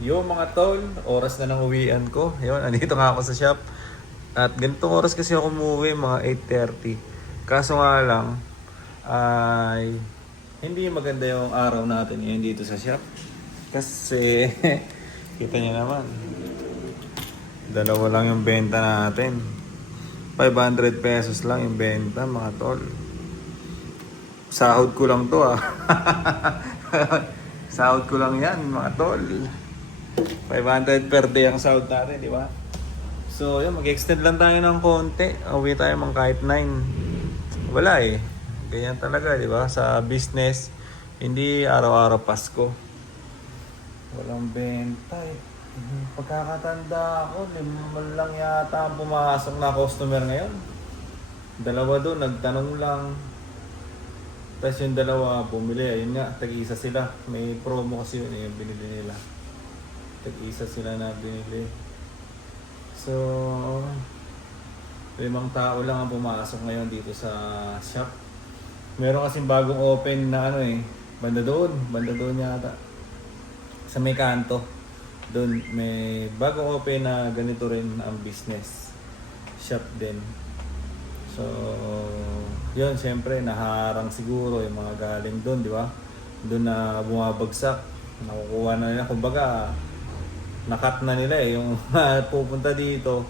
Yo mga tol, oras na ng uwian ko. Yun, andito nga ako sa shop. At ganitong oras kasi ako umuwi, mga 8:30. Kaso nga lang, ay hindi maganda yung araw natin ngayon dito sa shop. Kasi, kita niyo naman, dalawa lang yung benta natin. 500 pesos lang yung benta mga tol. Sahod ko lang to ah. Sahod ko lang yan mga tol. 500 per day ang sahod natin, di ba? So, yun, mag-extend lang tayo ng konti. Uwi tayo mang kahit 9. Wala eh. Ganyan talaga, di ba? Sa business, hindi araw-araw Pasko. Walang benta eh. Pagkakatanda ko, 5 lang yata ang pumasok na customer ngayon. Dalawa doon, nagtanong lang. Tapos yung dalawa bumili. Ayun nga, tag-isa sila. May promo kasi yun eh, yung binili nila. Tag-isa sila na binili. So, 5 tao lang ang pumasok ngayon dito sa shop. Meron kasing bagong open na ano eh, banda doon yata. Sa may kanto. Doon may bagong open na ganito rin ang business. Shop din. So, yun, syempre, naharang siguro yung mga galing doon, di ba? Doon na bumabagsak. Nakukuha na nila, kumbaga, nakat na nila eh, yung pupunta dito,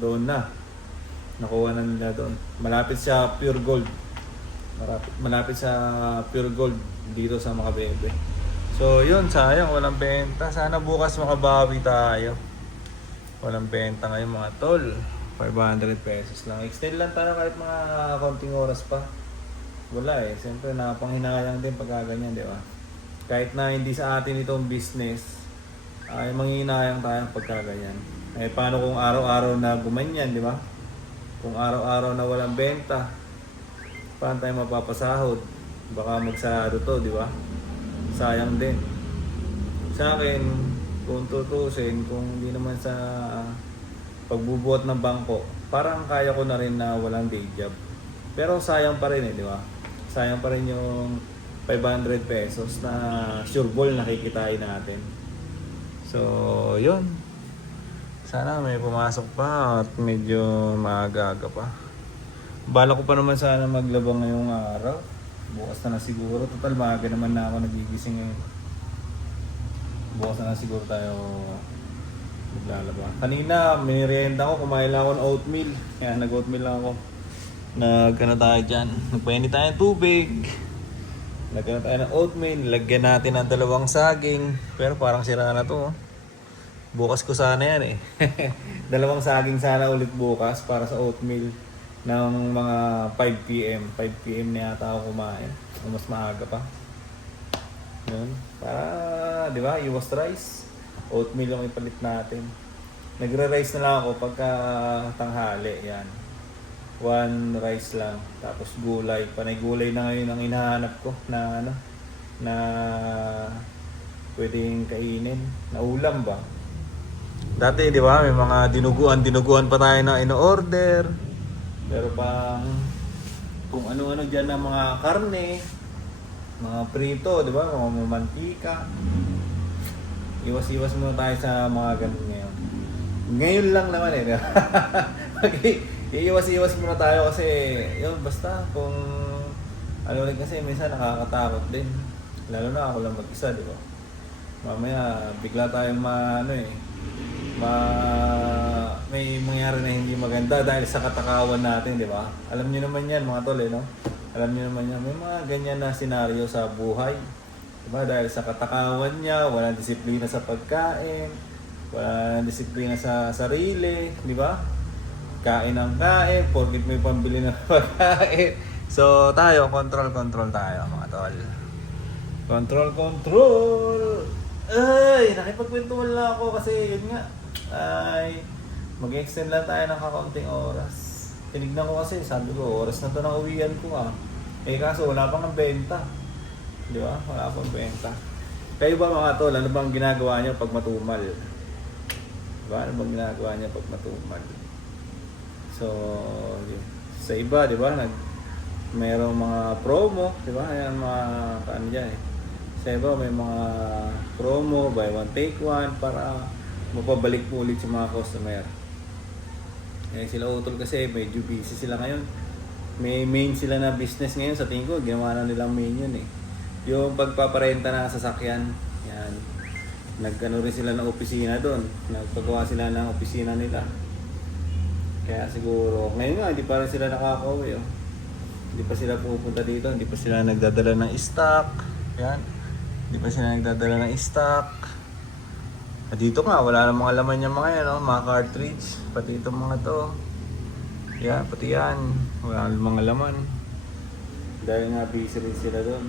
doon na. Nakuha na nila doon. Malapit sa Pure Gold. Malapit sa Pure Gold dito sa Makabebe. So, yun, sayang, walang benta. Sana bukas makabawi tayo. Walang benta ngayon mga tol. 500 pesos lang. Extend lang tayo kahit mga konting oras pa. Wala eh. Siyempre napanghinayang din pagka ganyan, di ba? Kahit na hindi sa atin itong business, ay manghihinayang tayo pagka ganyan. Eh paano kung araw-araw na gumanyan, di ba? Kung araw-araw na walang benta, paano tayo mapapasahod? Baka magsarado to, di ba? Sayang din. Sa akin, kung tutusin, kung hindi naman sa pagbubuhat ng bangko, parang kaya ko na rin na walang day job. Pero sayang pa rin eh, di ba? Sayang pa rin yung 500 pesos na sure ball nakikitain natin. So, yun. Sana may pumasok pa at medyo maaga-aga pa. Bala ko pa naman sana maglabang ngayong araw. Bukas na siguro. Total, maaga naman na ako nagigising ngayon. Bukas na siguro tayo maglalaba. Kanina, minirienda ko, kumain lang ako ng oatmeal. Kaya nag-oatmeal lang ako. Nagkana tayo dyan. Nagpainit tayo ng tubig. Lagyan tayo ng oatmeal. Lagyan natin ng 2 saging. Pero parang sira na to. Oh. Bukas ko sana yan eh. 2 saging sana ulit bukas para sa oatmeal. Ng mga 5 p.m. 5 p.m. na yata ako kumain. O mas maaga pa. Yun. Para, di ba, iwas rice. Oatmeal lang ipalit natin. Nagre-rice na lang ako pagka tanghali. Yan. 1 rice lang. Tapos gulay. Panay gulay na ngayon ang hinahanap ko na ano, na pwedeng kainin. Na ulam ba? Dati, di ba, may mga dinuguan pa tayo na ino-order. Pero pang kung ano-ano dyan na mga karne, mga prito, di ba, mga mantika. Iwas-iwas muna tayo sa mga ganun ngayon. Ngayon lang naman eh. Okay. Iiwas-iwas muna tayo kasi yun, basta kung ano rin kasi minsan nakakatakot din. Lalo na ako lang mag-isa, di ba? Mamaya bigla tayong may mangyari na hindi maganda dahil sa katakawan natin, di ba? Alam niyo naman yan mga tol, no? Alam niyo naman yan, may mga ganyan na senaryo sa buhay. Diba? Dahil sa katakawan niya, walang disiplina sa pagkain, walang disiplina sa sarili, di ba? Kain ng kain, porkit may pambili ng pagkain. So tayo, control tayo mga tol. Control! Ay, nakipagkwentuhan lang ako kasi yun nga. Ay, mag-extend lang tayo ng kakaunting oras. Tinignan ko kasi, sabi ko, oras na to ng uwian ko ah. Eh kaso wala pang ang benta. Di ba? Wala pang benta. Kayo ba mga tol, ano bang ginagawa nyo pag matumal? Diba? Ano bang ginagawa nyo pag matumal? So, yun. Sa iba, di ba? Mayroong mga promo, di ba? Ayan mga kaan dyan eh. Sa iba may mga promo, buy one take one para mapabalik mo ulit yung mga customer. Eh sila Utol kasi medyo busy sila ngayon. May main sila na business ngayon sa tingin ko, ginawa na nilang main yun eh. Yung pagpaparenta ng sasakyan, yan. Nagano rin sila ng opisina doon. Nagpagawa sila ng opisina nila. Kaya siguro, ngayon nga, hindi pa rin sila nakaka-uwi. Oh. Hindi pa sila pupunta dito, hindi pa sila nagdadala ng stock. Yan. Hindi pa sila nagdadala ng stock. At dito nga, wala na mga laman yung mga yan, oh, mga cartridge. Pati itong mga to. Yan, pati yan. Wala na mga laman. Dahil nga busy rin sila doon.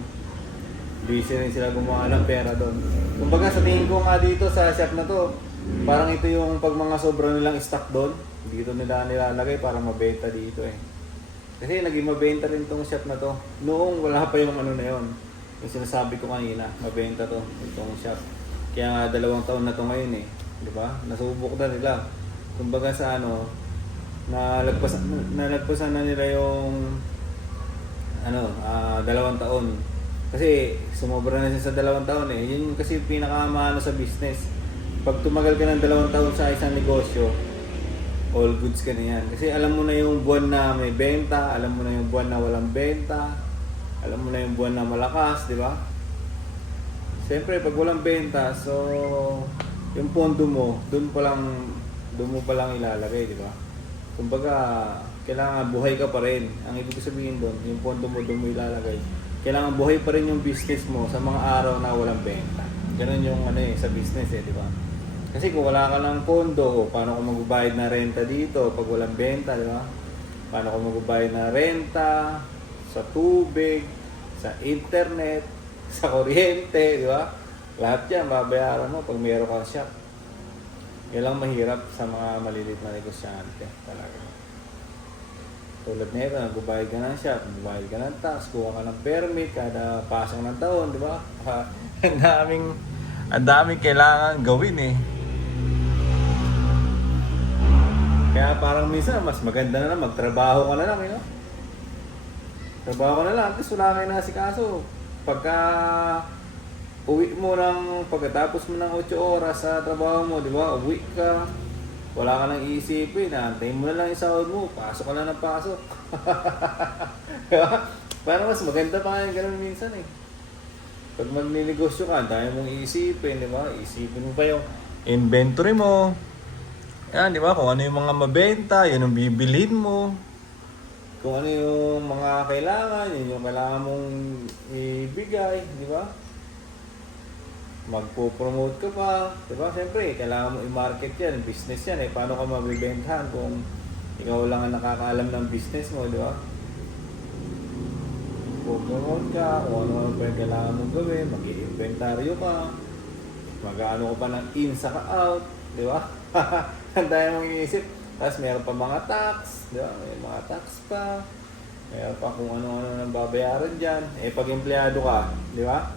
Busy rin sila gumawa ng pera doon. Kumbaga sa tingin ko nga dito sa shop na to, parang ito yung pag mga sobra nilang stock doon, dito nila nilalagay para mabenta dito eh. Kasi naging mabenta rin tong shop na to. Noong wala pa yung ano na yon, yung sinasabi ko kanina, mabenta to, itong shop. Kaya nga 2 taon na to ngayon eh, di ba? Nasubok na nila. Kumbaga sa ano, nalagpasan na nila yung 2 taon. Kasi sumobra na siya sa 2 taon eh. Yun kasi pinakaamano sa business. Pag tumagal ka ng 2 taon sa isang negosyo, all goods ka na yan. Kasi alam mo na yung buwan na may benta, alam mo na yung buwan na walang benta, alam mo na yung buwan na malakas, di ba? Siyempre, pag walang benta, so yung pondo mo, doon mo pa lang ilalagay, di ba? Kumbaga, kailangan buhay ka pa rin. Ang ibig sabihin doon, yung pondo mo doon mo ilalagay. Kailangan buhay pa rin yung business mo sa mga araw na walang benta. Ganun yung sa business eh, di ba? Kasi kung wala ka ng pondo, paano ka magbabayad na renta dito pag walang benta, di ba? Paano ka magbabayad na renta sa tubig, sa internet, sa kuryente, di ba? Lahat yan, babayaran mo pag mayroon kang shop. Yan lang mahirap sa mga maliliit na negosyante talaga. Tulad nito, nagbabayad ka ng shop, nagbabayad ka ng tax, kuha ka ng permit kada pasok ng taon, di ba? Ang daming kailangan gawin eh. Kaya parang minsan, mas maganda na lang, magtrabaho ka na lang, you know? Trabaho ka na lang, at least wala kayo nasikaso. Pagka uwi mo pagkatapos mo ng 8 oras sa trabaho mo, di ba? Uwi ka, wala ka nang iisipin, antayin mo na lang yung sahod mo, pasok ka na ng pasok. Parang mas maganda pa nga yung ganun minsan eh. Pag magninegosyo ka, dahil mong iisipin, di ba? Isipin mo pa yung inventory mo. Yan, di ba? Kung ano yung mga mabenta, yun ang bibilhin mo. Kung ano yung mga kailangan, yun yung kailangan mong ibigay, di ba? Magpo-promote ka pa, di ba? Siyempre, kailangan mo i-market yan, business yan eh. Paano ka mabibentahan kung ikaw lang ang nakakaalam ng business mo, di ba? Mag-promote ka, kung ano pa yung kailangan mong gawin, mag-i-inventaryo ka, mag-ano ka pa ng in sa out, di ba? Ang dahil mong iisip. Tapos meron pa mga tax, di ba? May mga tax pa, meron pa kung ano-ano nang babayaran dyan. Eh pag empleyado ka, di ba?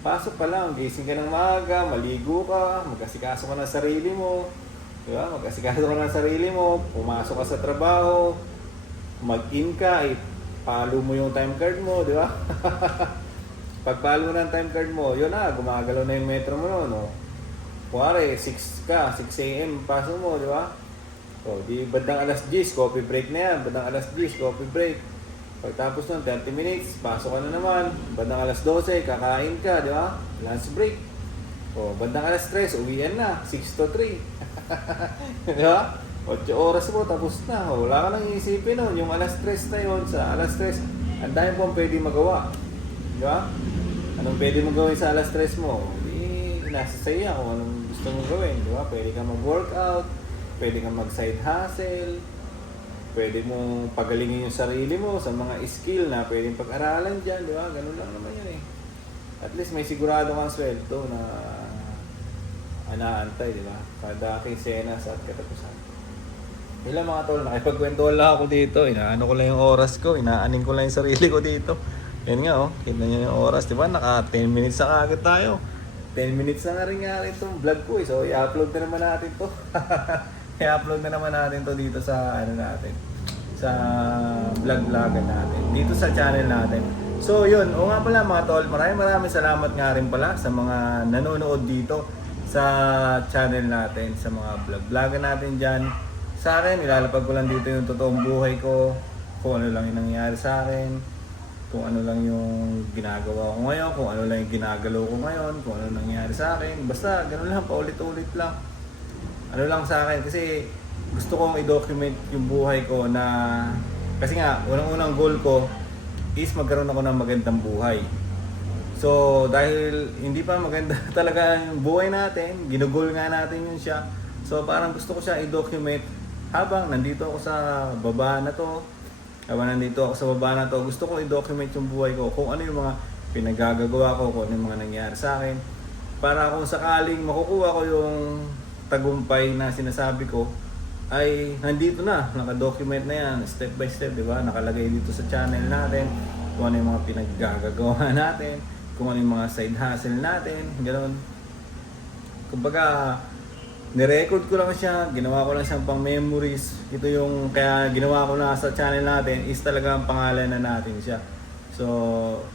Pasok pa lang, gising ka ng maaga, maligo ka, mag-asikaso ka ng sarili mo, di ba? Mag-asikaso ka ng sarili mo, pumasok ka sa trabaho, mag-in ka, follow mo yung time card mo, di ba? Pag follow mo ng time card mo, yun na, gumagalaw na yung metro mo noon, no? Kuwari, 6 a.m. pasok mo, di ba? So, di bandang alas 10, coffee break na yan. Bandang alas 10, coffee break. Pagtapos nun, 30 minutes, pasok ka na naman. Bandang alas 12, kakain ka, di ba? Lunch break. O, bandang alas 3, uwian na. 6 to 3. Di ba? 8 oras mo, tapos na. O, wala ka nang iisipin nun. Yung alas 3 na yun, sa alas 3, ang dami po ang pwede magawa. Di ba? Anong pwede mo gawin sa alas 3 mo? Nasa sa'yo yan kung anong gusto mong gawin. Di ba? Pwede kang mag-workout, pwede kang mag-side hustle, pwede mong pagalingin yung sarili mo sa mga skill na pwedeng pag-aralan dyan, di ba? Ganun lang naman yun eh. At least may sigurado kang sweldo na anaantay, di ba? Kada kinsenas at katapusan. Bilang mga tol, nakipagkwentuhan lang ako dito. Inaano ko lang yung oras ko, inaaning ko lang yung sarili ko dito. Yan nga oh, kita nyo yung oras, di ba? Naka 10 minutes na kaagad tayo. 10 minutes na nga rin itong vlog ko eh. So, i-upload na naman natin to. I-upload na naman natin to dito sa natin. Sa vlog-vlogan natin. Dito sa channel natin. So yun, o nga pala mga tol, maraming salamat nga rin pala sa mga nanonood dito sa channel natin, sa mga vlog natin dyan. Sa akin, ilalapag ko lang dito yung totoong buhay ko, kung ano lang yung nangyayari sa akin, kung ano lang yung ginagawa ko ngayon, kung ano lang yung ginagalaw ko ngayon, kung ano nangyayari sa akin. Basta ganun lang, paulit-ulit lang. Ano lang sa akin, kasi gusto kong i-document yung buhay ko na, kasi nga, unang-unang goal ko is magkaroon ako ng magandang buhay. So, dahil hindi pa maganda talaga yung buhay natin, ginugol nga natin yun siya. So, parang gusto ko siya i-document habang nandito ako sa baba na to. Habang nandito ako sa baba na to, gusto ko i-document yung buhay ko. Kung ano yung mga pinagagagawa ko, kung ano yung mga nangyari sa akin. Para kung sakaling makukuha ko yung tagumpay na sinasabi ko, ay nandito na, naka-document na yan, step by step, di ba? Nakalagay dito sa channel natin, kung ano yung mga pinaggagawa natin, kung ano yung mga side hustle natin, gano'n. Kumbaga, nirecord ko lang siya, ginawa ko lang siyang pang memories. Ito yung, kaya ginawa ko na sa channel natin, is talagang pangalan na natin siya. So,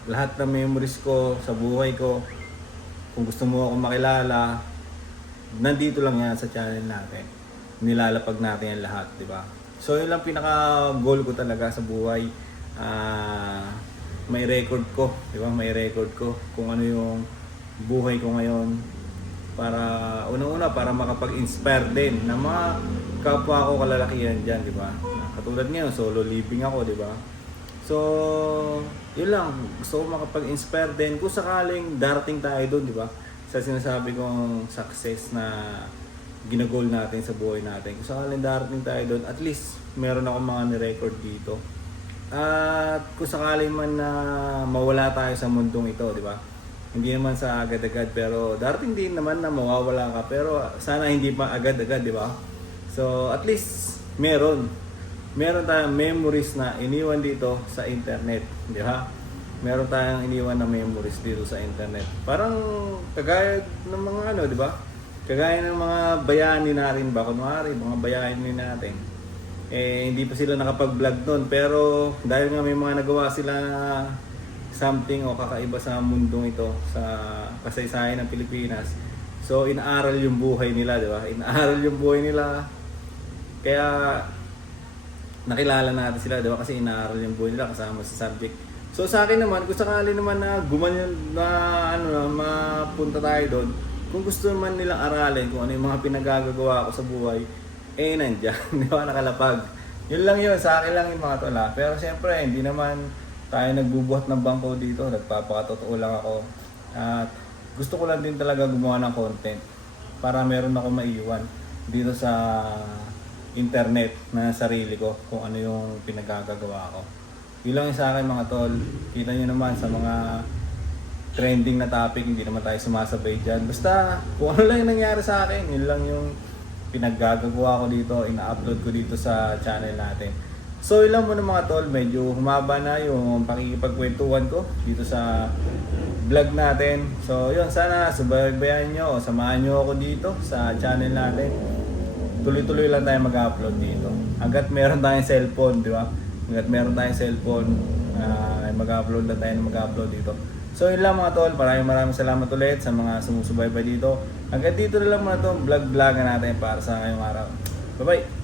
lahat ng memories ko sa buhay ko, kung gusto mo akong makilala, nandito lang yan sa channel natin. Nilalapag natin yan lahat, di ba? So yun lang pinaka-goal ko talaga sa buhay. May record ko, di ba? May record ko kung ano yung buhay ko ngayon. Para unang-una para makapag-inspire din ng mga kapwa ko kalalakihan diyan, di ba? Katulad ngayon, solo living ako, di ba? So, yun lang. Gusto ko makapag-inspire din kung sakaling darating tayo doon, di ba? Sa sinasabi kong success na ginagol natin sa buhay natin. Kung sakaling darating tayo doon, at least meron ako mga ni-record dito. At kung sakaling man na mawala tayo sa mundong ito, di ba? Hindi naman sa agad-agad, pero darating din naman na mawawala ka. Pero sana hindi pa agad-agad, di ba? So at least meron tayong memories na iniwan dito sa internet, di ba? Meron tayong iniwan na memories dito sa internet. Parang kagaya ng mga ano, di ba? Kagaya ng mga bayani natin ba, kunwari, mga bayani natin. Eh, hindi pa sila nakapag-vlog doon. Pero dahil nga may mga nagawa sila na something o kakaiba sa mundong ito, sa kasaysayan ng Pilipinas. So, inaaral yung buhay nila, di ba? Inaaral yung buhay nila. Kaya, nakilala natin sila, di ba? Kasi inaaral yung buhay nila kasama sa subject. So, sa akin naman, kung sakali naman na gumanyan na, mapunta tayo doon, kung gusto naman nilang aralin kung ano yung mga pinagagagawa ko sa buhay, eh nandiyan, di ba, nakalapag. Yun lang yun, sa akin lang yung mga tola. Pero siyempre, hindi naman tayo nagbubuhat ng bangko dito, nagpapakatotoo lang ako. At gusto ko lang din talaga gumawa ng content para meron ako maiwan dito sa internet na sarili ko, kung ano yung pinagagagawa ko. Yun lang yung sa akin mga tol. Kita nyo naman sa mga trending na topic, hindi naman tayo sumasabay dyan. Basta kung ano lang yung nangyari sa akin, yun lang yung pinaggagawa ko dito, ina-upload ko dito sa channel natin. So yun lang muna mga tol, medyo humaba na yung pakikipagkwentuhan ko dito sa vlog natin. So yun, sana subaybayan nyo o samahan nyo ako dito sa channel natin. Tuloy-tuloy lang tayo mag-upload dito. Hanggat meron tayong cellphone, di ba? Hanggat meron tayong cellphone, mag-upload lang tayo na mag-upload dito. So yun lang mga tol, maraming salamat ulit sa mga sumusubaybay dito. Hanggang dito na lang mga tol, vlog-vlog natin para sa ngayong araw. Bye-bye!